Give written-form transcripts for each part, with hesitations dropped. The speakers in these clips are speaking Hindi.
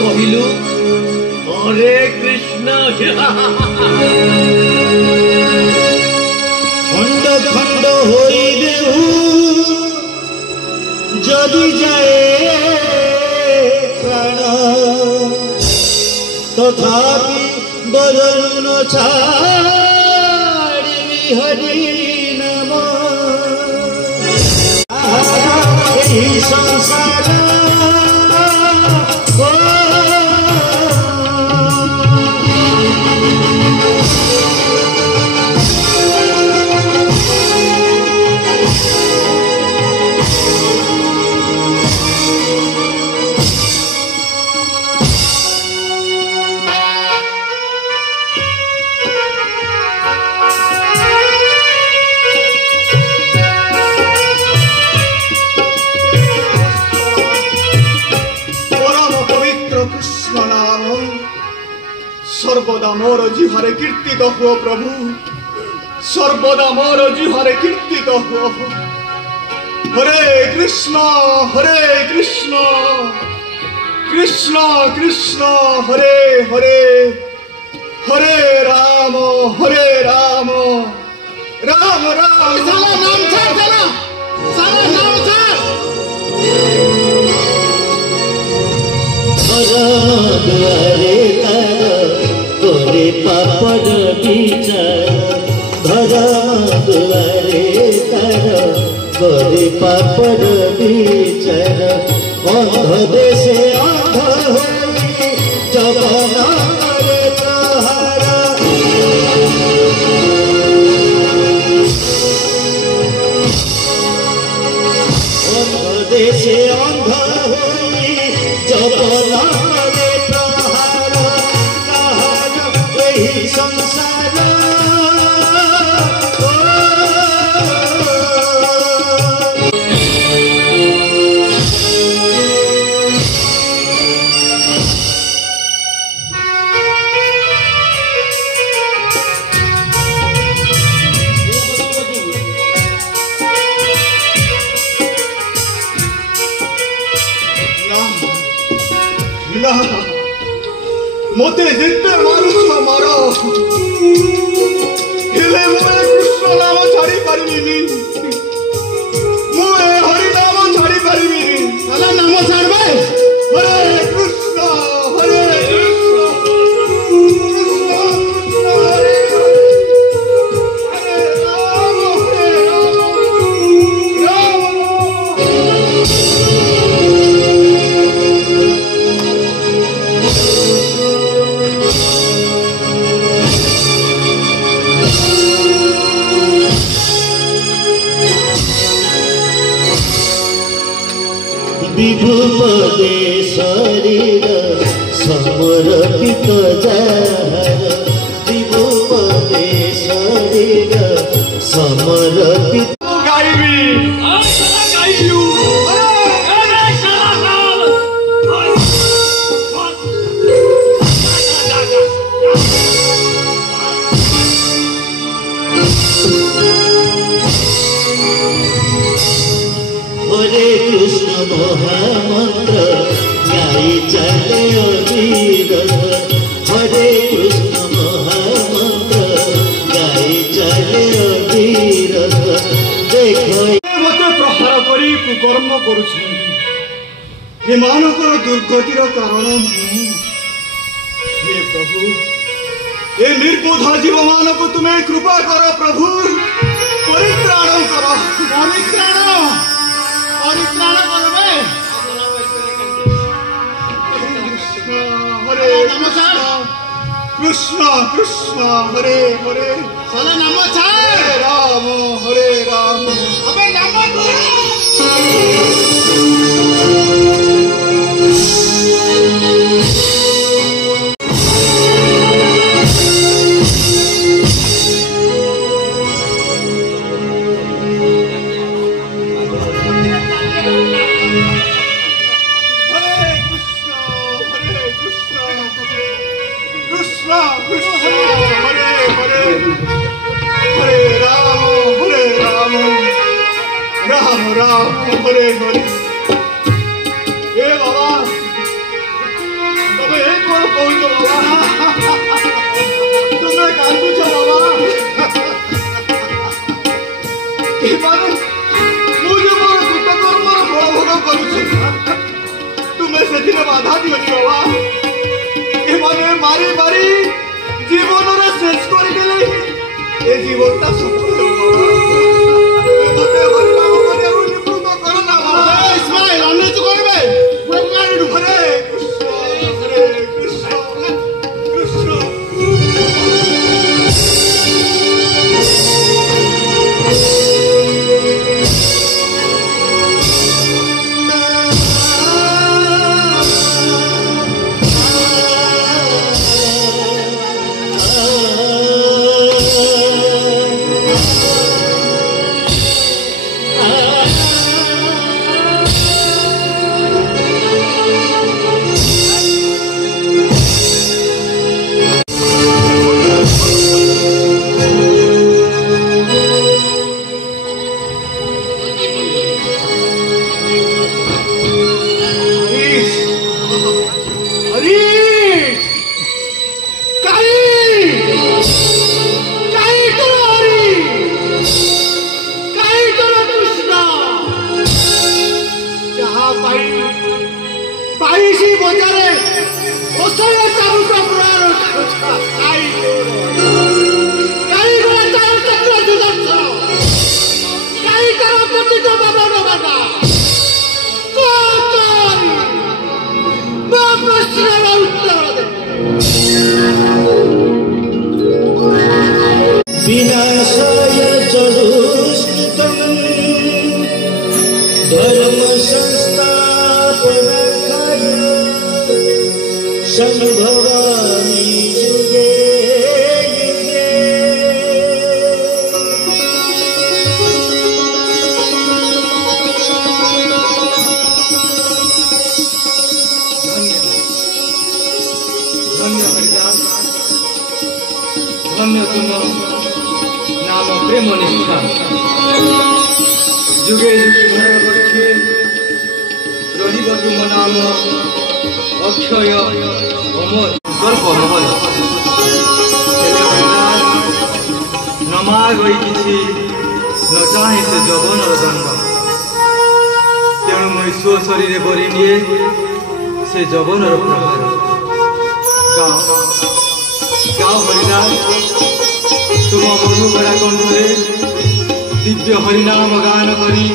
कहिलु हरे कृष्ण खंड खंड होई देहु जदि जाए प्राण तथापि बदलु न छाड़ि हरि नाम एहि संसार सर्वदा मोर जिह्वारे कीर्तित हुओ प्रभु सर्वदा मोर जिह्वारे कीर्तित हुओ हरे कृष्ण कृष्ण कृष्ण हरे हरे हरे राम राम राम साला नाम छाड़ साला नाम छाड़ दुआरे तोरे पापड़ विचार धर्म दुआरे तोरे पापड़ विचार अंध देशे अंध होई जगन करे प्रहार अंध देशे अंध होई जगन करे प्रहार एहि संसार मते जिते मारुछ मारो हेले मुए कृष्ण नाम छाड़ी पारिबिनी मुए हरि नाम छाड़ी पारिबिनी साला नाम छाड़बे हरे कृष्ण हरे कृष्ण हरे राम विभुपदे शरीर समर्पित जाहर विभुपदे शरीर समर्पित गाइबी गाइयू हरे कृष्ण महामंत्र गाई चले अविरत हरे कृष्ण महामंत्र गाई चले अविरत देख मते प्रहार करी कुकर्म करुछि एमानकर दुर्गतिर कारण हे प्रभु ए निर्बोधा जीव मानक तुम्हें कृपा कर प्रभु परित्राण कर परित्राण करबे हरे नमस्कार कृष्ण कृष्ण हरे हरे साला नाम छाड़ हरे राम अबे नाम राम हरे हरे हे बाबा ଏଥିରେ ବାଧା ଦିଅନି ବାବା। ଏମାନେ ମାରି ମାରି ଜୀବନରେ ଶେଷ କରିଦେଲେ। ଏ ଜୀବନଟା ସଫଳ ହେବ ବାବା। ମୋତେ ହରିନାମ କରିବାକୁ ନିବୃତ୍ତ କର ନା ବାବା। ଇସ୍ମାଇଲ ଅନେକ କରିବେ ପୁରା ମାରିଡୁ। ହରେ କୃଷ୍ଣ ହରେ କୃଷ୍ଣ କୃଷ୍ଣ। विनाशाय चतुष्कृतं धर्म संस्थापनाय संभवामि युगे युगे। धन्य हरिदास, धन्य तुम नाम प्रेम निष्ठा जुगे जुगे घर पक्षे रही तुम नाम अक्षय अमर गल्प नबल नमा गई किसी न चाहे से जवन जन्म तेणु मुई स्व शरीर बरी निए से जवन प्रहार गाओ गाओ हरिदास तुम मधुबरा कंठरे दिव्य हरिनाम गान करी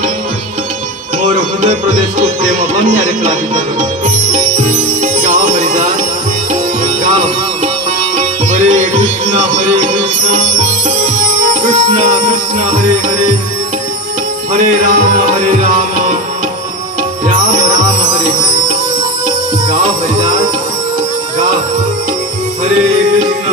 मोर हृदय प्रदेश को प्रेम बन्यारे प्लावित करो। गाओ हरिदास गाओ। हरे कृष्ण कृष्ण कृष्ण हरे हरे हरे राम राम राम हरे हरे। गाओ हरिदास गाओ। हरे कृष्ण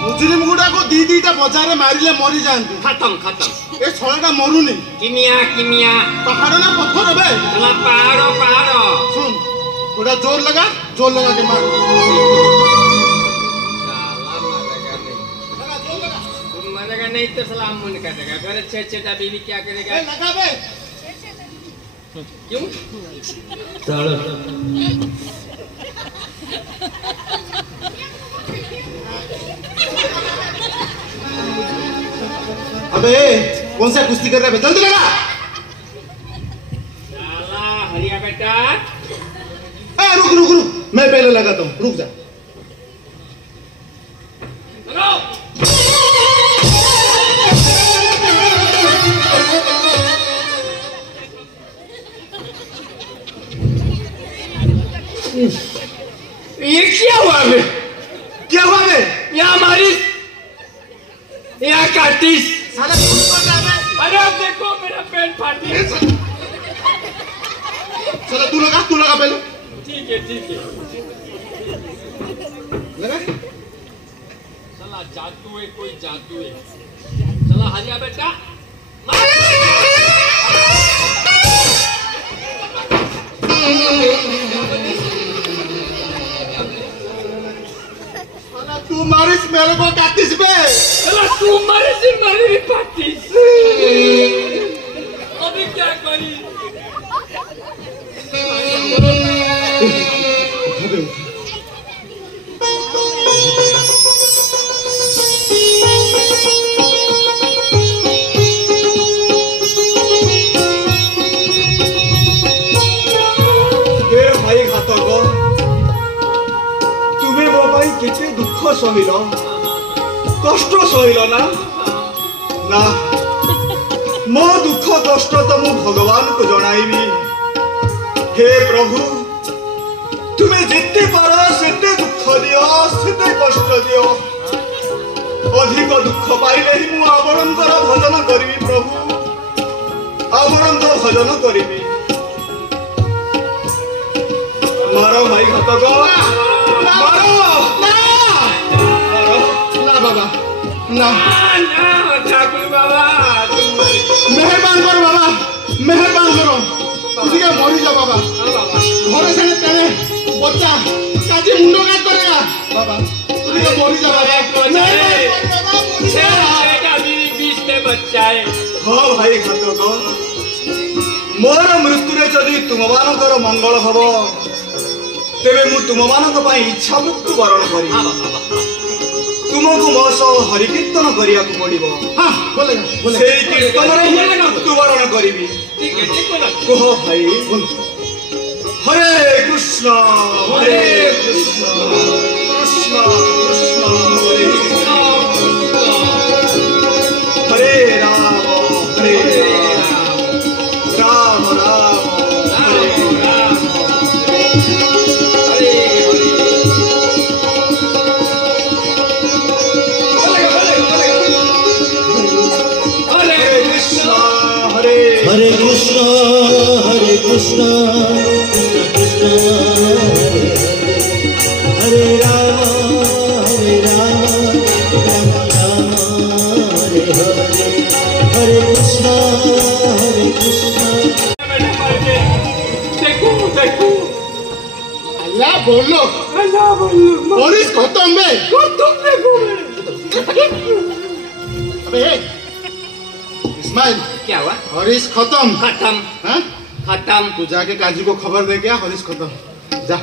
मुजरिम गुड़ा को दी दीटा बजारे मारिले मरी जाती। खत्म खत्म। ए छळाटा मरुनी। किमिया किमिया। पहाड़ ना पत्थर बे। चला पहाड़ पहाड़। सुन थोड़ा जोर लगा के मार। साला मरेगा नहीं तो सलाम मुन कर देगा। फिर छेटा बीवी क्या करेगा? लगा बे। क्यों? अबे कौन सा कुश्ती कर रहा है? जल्दी लगा। साला हरिया बेटा। रुक रुक रुक, मैं पहले लगाता हूँ, रुक जा। लगाओ। ये क्या हुआ बे? क्या हुआ बे? यहाँ हमारी यहाँ काटिस। साला कौन कर रहा है? अरे अब देखो मेरा पेट फाटी। चलो तू लगा पहले। ठीक है लगा? चला जादू है, कोई जादू है। चला हरिया बेटा तू मारिस मेरे को काटिस बे। चला तू मारे से मारे भी पाटिस। अभी क्या करी? भाई घातक तुम्हें मो भाई केते दुख सहिल कष्ट सहिल ना ना मो दुख कष्ट तो मु भगवान को जणाइबी। हे प्रभु तुम्हें जिते पार सेते दुख दियो सेते कष्ट दियो अधिक दुख पाइले ही मु आपणकर भजन करी प्रभु आपणकर भजन करी। मारो भाई घातक मारो ना बाबा ना ठाकुर बाबा मेहरबान करो बाबा मेहरबान करो तुझे मरी जा बाबा घरे से तेरे बच्चा काजी मुंडो काट करेगा बाबा तुझे मरी जा बाबा बीच में बच्चा है। हाँ भाई घातक मोर मृत्यु जदि तुम मानकर मंगल हम तेरे मु तुम मानक इच्छा मृत्यु वरण करी तुमको मो सह हरिकीर्तन करिया पड़ो। हाँ से कीर्तन मृत्यु वरण करी कह भाई हरे कृष्ण कृष्ण कृष्ण हरे हरे राम राम राम हरे कृष्ण कृष्ण कृष्ण हरे राम राम राम हरे हरे हरे कृष्ण देखो देखो अल्लाह बोलो पुलिस खत्म बे तुम देखो अबे इस्माइल क्या हुआ? हरीश खत्म खत्म हाँ खत्म। तू जाके काजी को खबर दे क्या हरीश खत्म जा।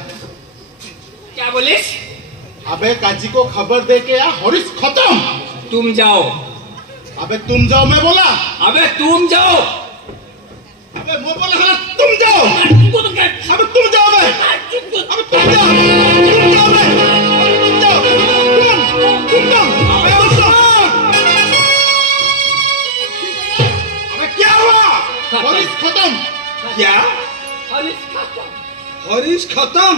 क्या बोलिस? अबे काजी को खबर दे के या हरीश खत्म। तुम जाओ। अबे तुम जाओ मैं बोला। अबे तुम जाओ। अबे मैं बोला हाँ तुम जाओ। तुमको तो क्या? अबे तुम जाओ बे। अबे तुम जाओ बे। तुम जाओ तुम जाओ अबे उठो। अबे क्या हुआ? हरीश खत्म। क्या? हरीश खत्म। हरीश खत्म।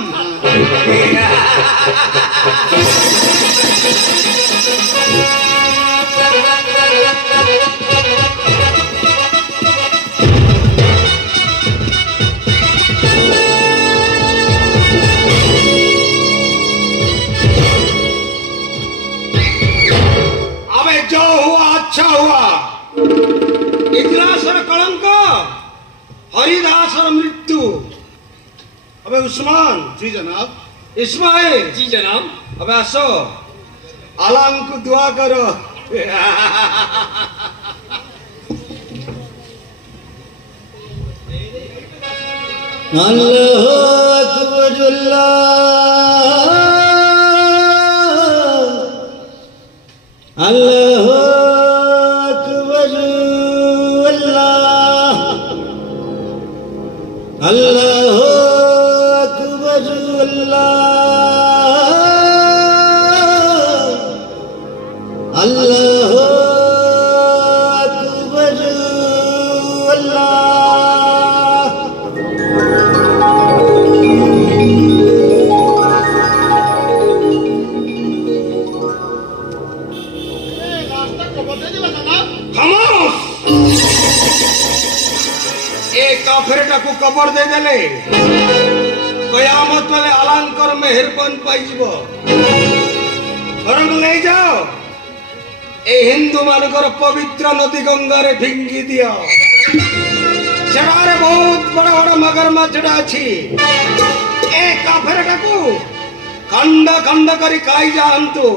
अबे जो हुआ अच्छा हुआ। इतिहास और कलंक हरिदास और मृत्यु। अबे उस्मान जी जनाब। इस्माइल जी जनाब। अबे आसो आलाम को दुआ करो। अल्लाह अकबर अल्लाह अकबर अल्लाह अकबर अल्लाह अकबर अल्लाह ए काफेरटा को कबर दे देले कयामत वाले अलांकर मेहरबान पाइजिब बरंग नहीं जाओ ए हिंदू मानकर पवित्र नदी गंगारे भिंगी दियो सेठारे बहुत बड़ा बड़ा मगरमच्छटा अछि ए काफेरटा को खंड खंड करी खाई जातु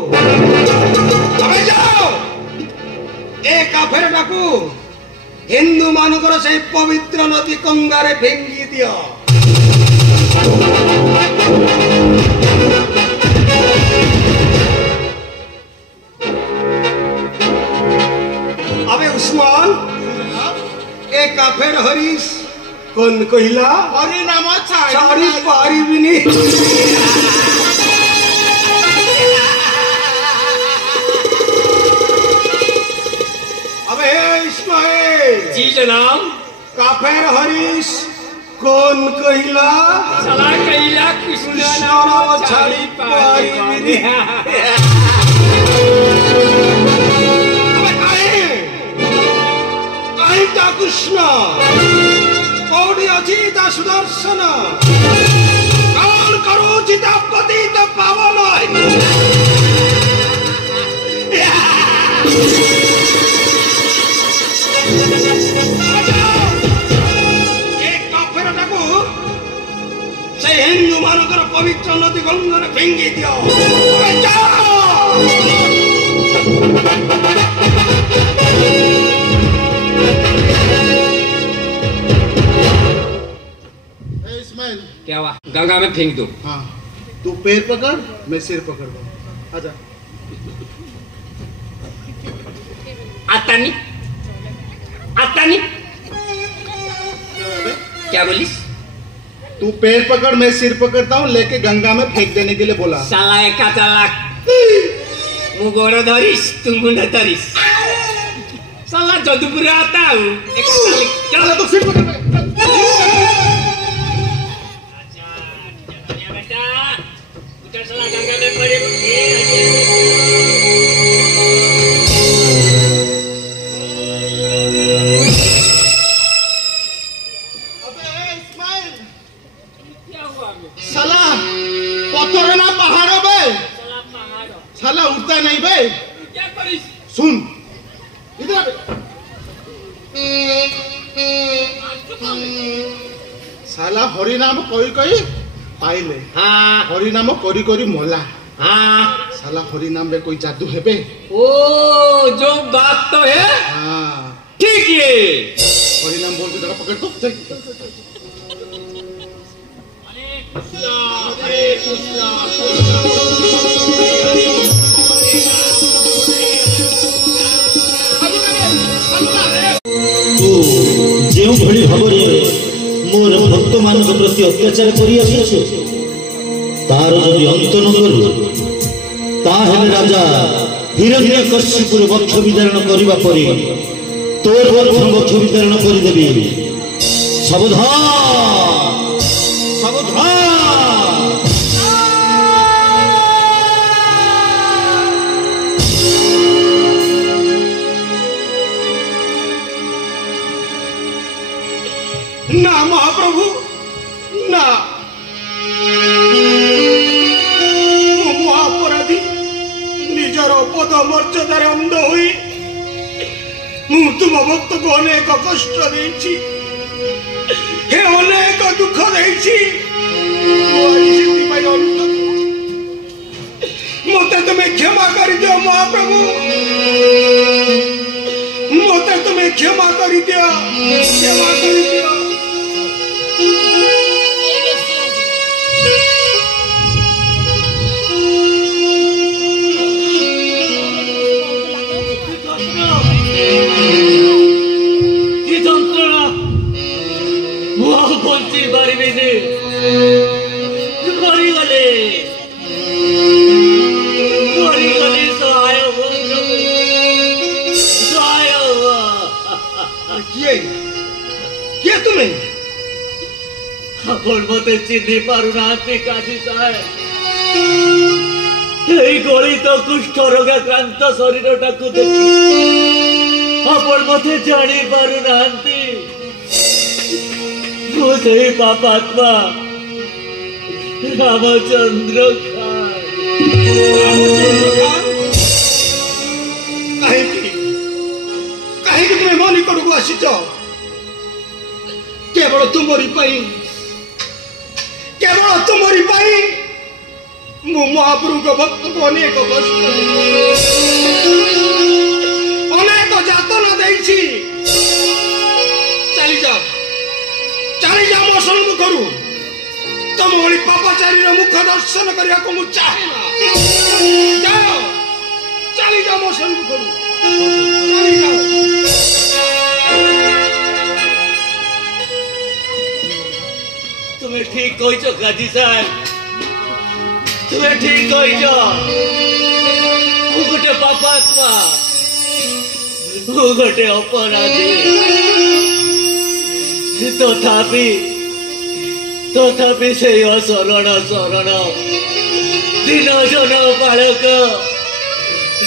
अबे जाओ ए काफेरटा को हिंदू मानकर से पवित्र नदी गंगारे भिंगी दियो अबे उस्मान ए काफेर हरीश कौन कहिला हरि नाम छाड़ी पारी बिनी अबे इस्माइल जी जनाब काफेर हरीश कौन कहिला सला कहिला कृष्ण नाम छाड़ी पारी बिनी कृष्ण कौड़ी अच्छी सुदर्शन कौन करूची पति पावन से हिंदू मानकर पवित्र नदी गंगार फिंगी दियो क्या हुआ गंगा में फेंक दो हाँ तू पैर पकड़ मैं सिर पकड़ आजा आता नहीं क्या बोलिस तू पैर पकड़ मैं सिर पकड़ता हूँ लेके गंगा में फेंक देने के लिए बोला साला एका चालाक मु गोड़ धरिस तू मुंड धरिस साला जदुपुर आता हूँ चलो तो सिर पकड़ गंगा में पड़े साला पत्थर ना पहाड़ो बे साला उठता नहीं बे क्या करिस सुन इधर साला हरि नाम कोई कोई पाइले हाँ हरि नाम करी करी मोला हाँ साला हरि नाम में कोई जादू है बे ओ जो बात तो है हाँ ठीक है हरि नाम बोल के जरा पकड़ तो चल हरे कृष्णा कृष्णा तू जो भली भावरे मोर भक्त मान प्रति अत्याचार कर तार जदि अंत न करू ताहेले राजा हिरण्यकश्यपुर वक्ष विदारण करबा परे तोर वक्ष विदारण करदेवी सावधान सावधान ना महाप्रभु ना महापराधी निजर पद मर्यादार अंध हुई तुम भक्त को अनेक कष्ट देछि हे अनेक दुख देछि मते तुम्हें क्षमा कर दियो महाप्रभु मते तुम्हें क्षमा कर दियो क्षमा कर दियो किए तुम्हें आपण मते चिन्हि पारु नांती काशी साहेब এই গলিত কুষ্ঠ রোগাক্রান্ত শরীরটাকে দেখি আপন মতে জানি পারু নাহান্তি सही पापात्मा रामचंद्र खान। कहीं तुम्हें मो निकट को आसीच केवल तुमरी मु महाप्रभु को भक्त को अनेक कष्ट अनेक जातना देछि। चली जाओ मो सम्मुखरू तुम भली पापाचारी मुख दर्शन करने को मु चाहे ना। जाओ चली जाओ मो सम्मुखरू चली जाओ। तुम्हें ठीक कहिछ गाजी साहेब, तुम्हें ठीक कहिछ। गोटे पापात्मा गोटे अपराधी तथापि से शरण दिन जन बालक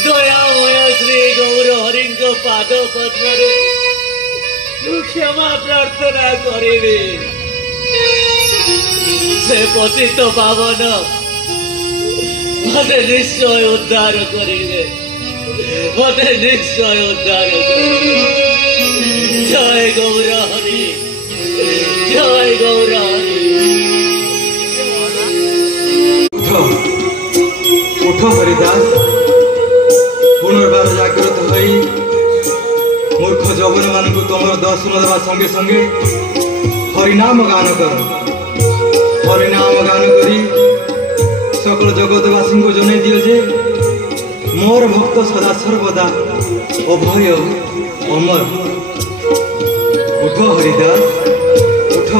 दयामय श्री गौर हरि पाद पद्म क्षमा प्रार्थना करी से पतित पावन मते निश्चय उद्धार करेंगे, मते निश्चय उद्धार करेंगे। जय गौर हरि, जय गौर हरि। उठ हरिदास, पुनर्बार जागृत होई मूर्ख जौवन मान तुम दर्शन देवा संगे संगे हरिनाम गान कर। हरिनाम गान करी सकल जगतवासी को जन दियो जे मोर भक्त सदा सर्वदा अभय अमर। उठ हरिदास उठ।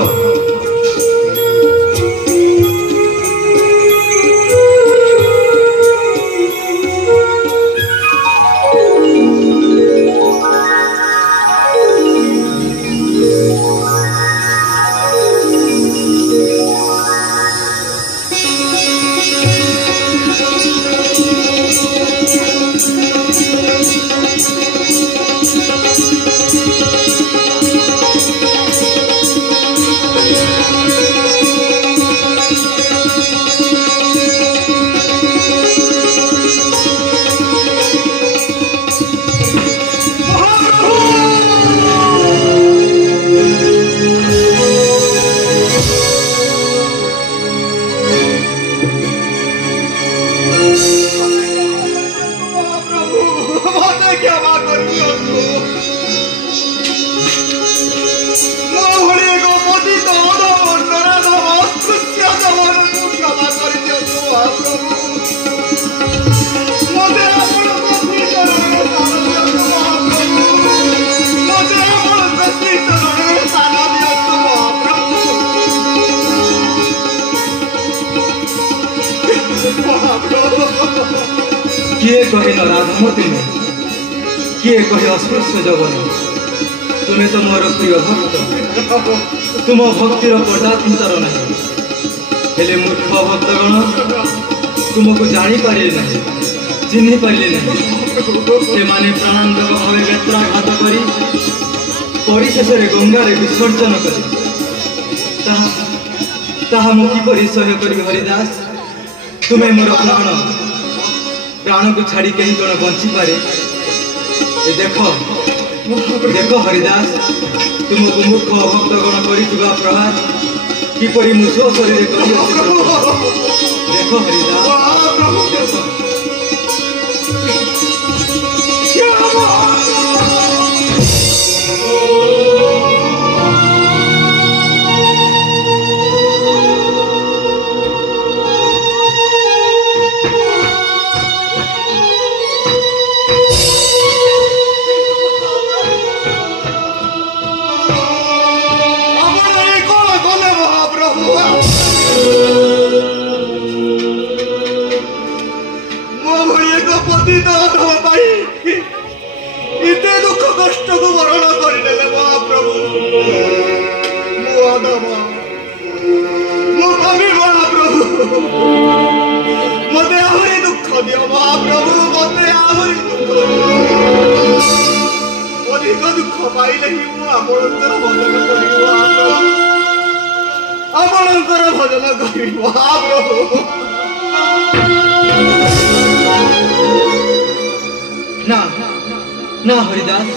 किए कहे राधमती में, किए कहे अस्पृश्य जगन। तुम्हें तो मोर प्रिय भक्त, तुम भक्तिर कटातीतर नहीं। हेले मूर्ख भक्तगण तुमको जानी पारे नहीं, चिन्ह पारे नहीं। से माने प्राणांतक भाव बेत्राघात करी परिशेष गंगारे विसर्जन करे ताहा मु किपरि सह्य करी हरिदास। तुम्हें मोर प्राण को छाड़ी कहीं जन बंची पारे। देख देख हरिदास तुमको मूर्ख भक्तगण कर प्रहार किपरि मुझ शरीर कर। देख हरिदास मते आहरी दुख दियो महाप्रभु, मते आहरी दुख अधिक दुख पाइले ही मु आपणकर भजन करियो महाप्रभु। भजन करी महाप्रभु। ना ना हरिदास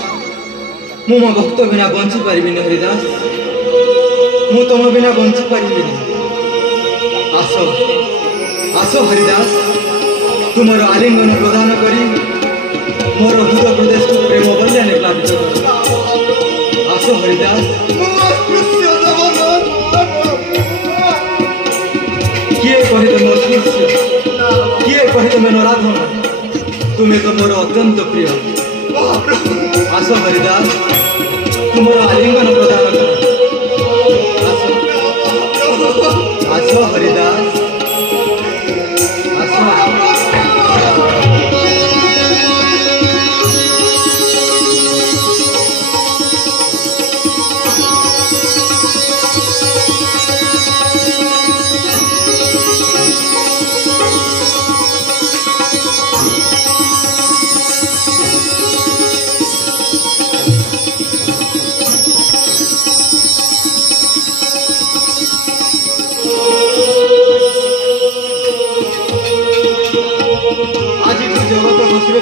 मु मो भक्त बिना बंची पारिबिनी हरिदास मु तुम बिना बंची पारिबिनी। आस आस हरिदास तुमर आलिंगन प्रदान करी मोर हृदय प्रदेश को प्रेम बल्याने प्लावित कर। आस हरिदास किए कहे तुम अस्पृश्य किए कहे तुम नराधम तुम्हें तो मोर अत्यंत प्रिय। आस हरिदास तुमर आलिंगन प्रदान कर। आस हरिदास आस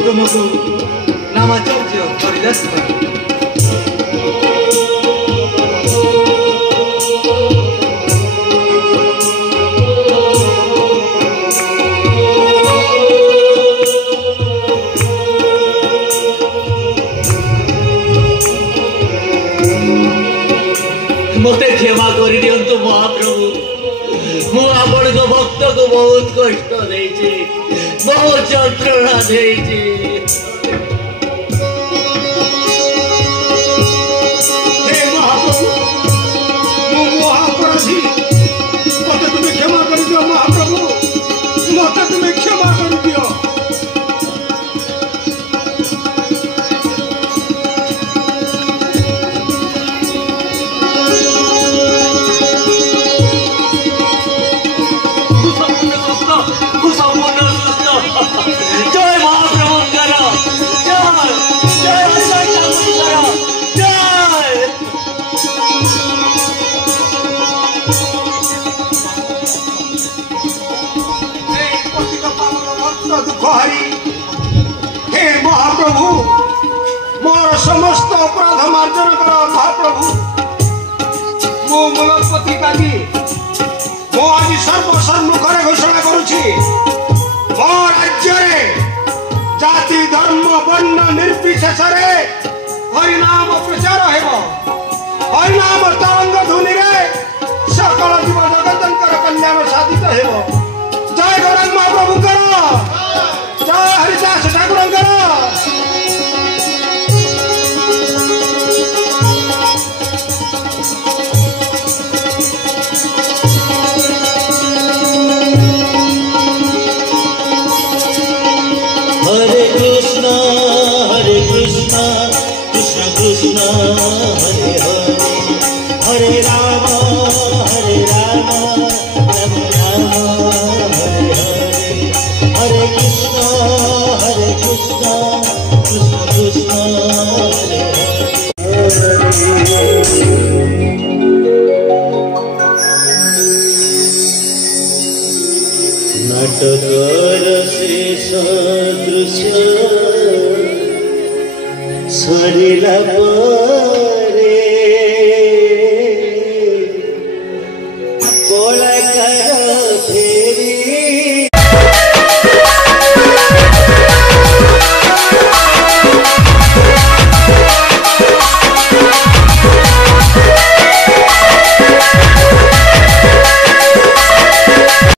तुमको नामाचार्य हरिदास मते क्षमा कर दियंतु महाप्रभु। मु आपण को भक्त को बहुत कष्ट देइछि बहुत यंत्रणा देइछि। हे महाप्रभु मु महापराधी मते तुम्हें क्षमा कर दियो महाप्रभु मते तुम्हें क्षमा कर दियो। जय महाप्रभु करो जय जय हरिदास करो जय। दुख हरि हे महाप्रभु मोर समस्त अपराध मार्जन कर महाप्रभु। मो मूलपति काजी मो आज सर्वसम्मुखरे घोषणा करुछि मो राज्य जाति धर्म वर्ण निर्विशेष हरिनाम प्रचार हेबो। हरिनाम तरंग धुनि सकल जीव जगतंकर कल्याण साधित हेबो। जय गौरांग महाप्रभु करो जय हरिदास ठाकुर करो। हरे कृष्ण कृष्ण कृष्ण हरे हरे हरे राम